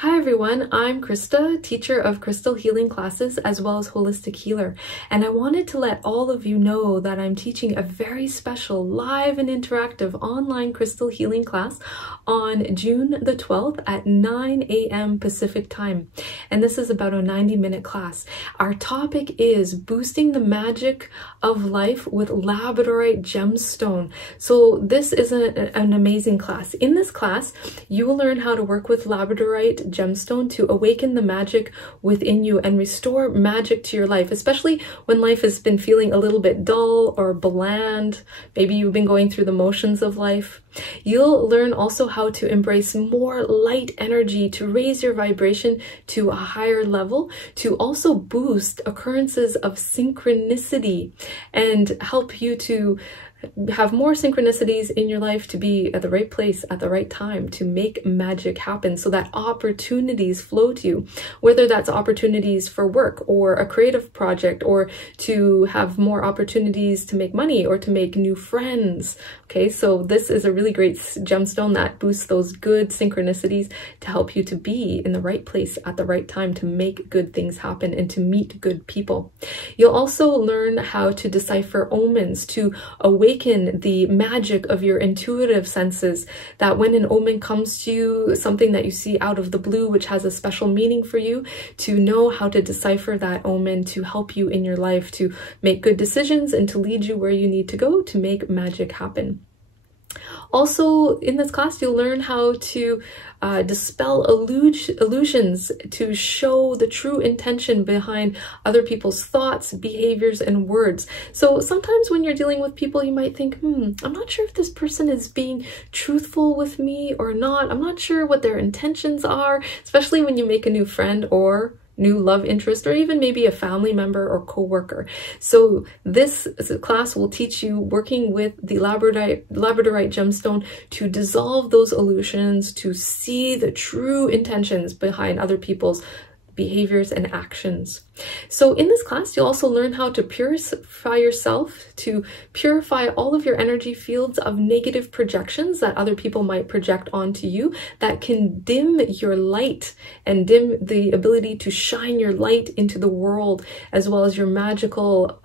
Hi everyone, I'm Krista, teacher of crystal healing classes as well as holistic healer, and I wanted to let all of you know that I'm teaching a very special live and interactive online crystal healing class on June the 12th at 9 a.m. Pacific time, and this is about a 90-minute class. Our topic is boosting the magic of life with Labradorite gemstone. So this is an amazing class. In this class, you will learn how to work with Labradorite gemstone to awaken the magic within you and restore magic to your life, especially when life has been feeling a little bit dull or bland. Maybe you've been going through the motions of life. You'll learn also how to embrace more light energy to raise your vibration to a higher level, to also boost occurrences of synchronicity and help you to have more synchronicities in your life, to be at the right place at the right time, to make magic happen so that opportunities flow to you, whether that's opportunities for work or a creative project, or to have more opportunities to make money or to make new friends. Okay, so this is a really great gemstone that boosts those good synchronicities to help you to be in the right place at the right time, to make good things happen and to meet good people. You'll also learn how to decipher omens, to awaken the magic of your intuitive senses, that when an omen comes to you, something that you see out of the blue which has a special meaning for you, to know how to decipher that omen to help you in your life to make good decisions and to lead you where you need to go to make magic happen. Also, in this class, you'll learn how to dispel illusions, to show the true intention behind other people's thoughts, behaviors, and words. So sometimes when you're dealing with people, you might think, I'm not sure if this person is being truthful with me or not. I'm not sure what their intentions are, especially when you make a new friend or new love interest, or even maybe a family member or co-worker. So this class will teach you working with the Labradorite gemstone to dissolve those illusions, to see the true intentions behind other people's behaviors and actions. So in this class, you'll also learn how to purify yourself, to purify all of your energy fields of negative projections that other people might project onto you, that can dim your light and dim the ability to shine your light into the world, as well as your magical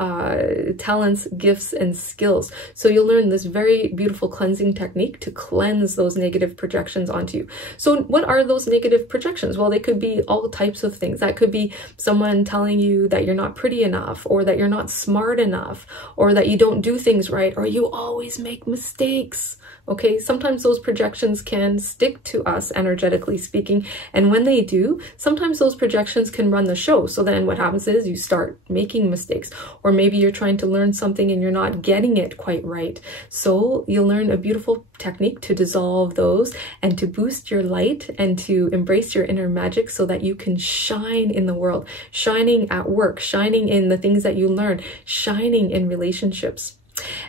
talents, gifts, and skills. So you'll learn this very beautiful cleansing technique to cleanse those negative projections onto you. So what are those negative projections? Well, they could be all types of things. That could be someone telling you that you're not pretty enough, or that you're not smart enough, or that you don't do things right, or you always make mistakes. Okay, sometimes those projections can stick to us, energetically speaking, and when they do, sometimes those projections can run the show. So then what happens is you start making mistakes, or maybe you're trying to learn something and you're not getting it quite right. So you'll learn a beautiful technique to dissolve those and to boost your light and to embrace your inner magic so that you can shine in the world, shining at work, shining in the things that you learn, shining in relationships.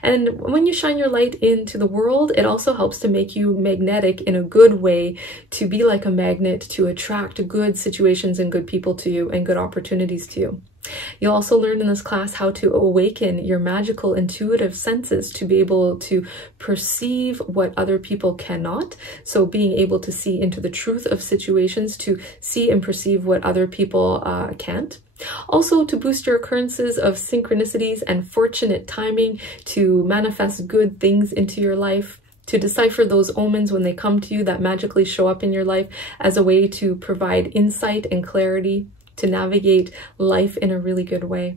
And when you shine your light into the world, it also helps to make you magnetic in a good way, to be like a magnet, to attract good situations and good people to you and good opportunities to you. You'll also learn in this class how to awaken your magical intuitive senses to be able to perceive what other people cannot. So being able to see into the truth of situations, to see and perceive what other people can't. Also to boost your occurrences of synchronicities and fortunate timing, to manifest good things into your life, to decipher those omens when they come to you that magically show up in your life as a way to provide insight and clarity, to navigate life in a really good way.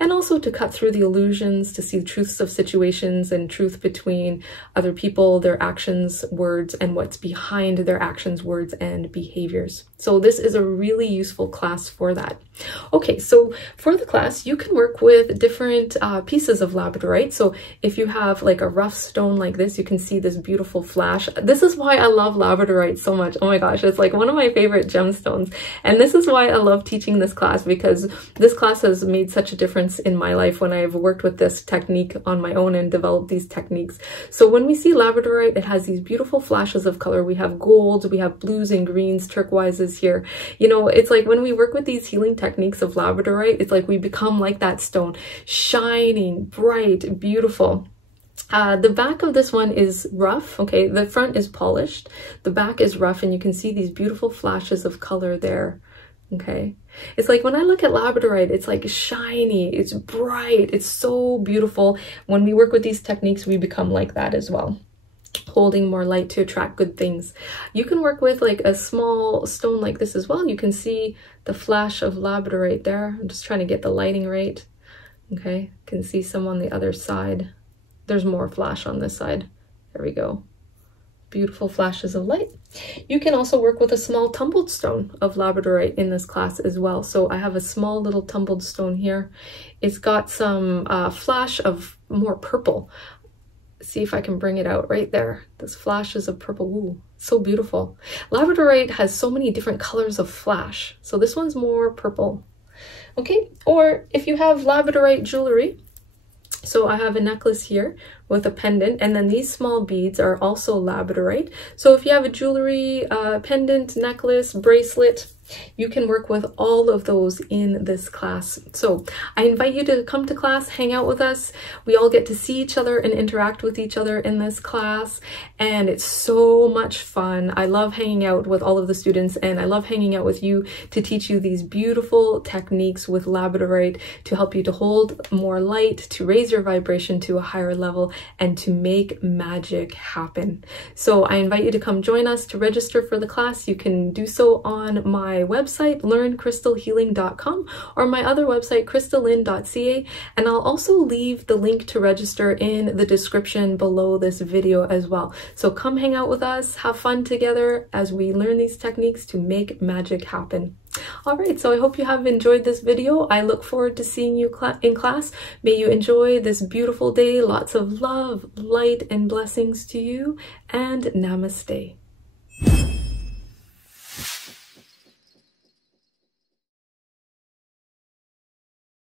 And also to cut through the illusions, to see the truths of situations and truth between other people, their actions, words, and what's behind their actions, words, and behaviors. So this is a really useful class for that. Okay, so for the class, you can work with different pieces of Labradorite. So if you have like a rough stone like this, you can see this beautiful flash. This is why I love Labradorite so much. Oh my gosh, it's like one of my favorite gemstones. And this is why I love teaching this class, because this class has made such a difference in my life when I've worked with this technique on my own and developed these techniques. So when we see Labradorite, it has these beautiful flashes of color. We have golds, we have blues and greens, turquoises here. You know, it's like when we work with these healing techniques of Labradorite, it's like we become like that stone, shining, bright, beautiful. The back of this one is rough, okay? The front is polished, the back is rough, and you can see these beautiful flashes of color there, okay? It's like when I look at Labradorite, it's like shiny, it's bright, it's so beautiful. When we work with these techniques, we become like that as well, holding more light to attract good things. You can work with like a small stone like this as well. You can see the flash of Labradorite there. I'm just trying to get the lighting right, okay? You can see some on the other side. There's more flash on this side. There we go. Beautiful flashes of light. You can also work with a small tumbled stone of Labradorite in this class as well. So I have a small little tumbled stone here. It's got some flash of more purple. See if I can bring it out right there. This flashes of purple. Ooh, so beautiful. Labradorite has so many different colors of flash. So this one's more purple. Okay, or if you have Labradorite jewelry, so I have a necklace here with a pendant, and then these small beads are also Labradorite. So if you have a jewelry, pendant, necklace, bracelet, you can work with all of those in this class. So I invite you to come to class, hang out with us. We all get to see each other and interact with each other in this class, and it's so much fun. I love hanging out with all of the students, and I love hanging out with you to teach you these beautiful techniques with Labradorite to help you to hold more light, to raise your vibration to a higher level, and to make magic happen. So I invite you to come join us. To register for the class, you can do so on my website, learncrystalhealing.com, or my other website, crystallin.ca, and I'll also leave the link to register in the description below this video as well. So come hang out with us, have fun together as we learn these techniques to make magic happen. All right, so I hope you have enjoyed this video. I look forward to seeing you in class. May you enjoy this beautiful day. Lots of love, light, and blessings to you, and namaste.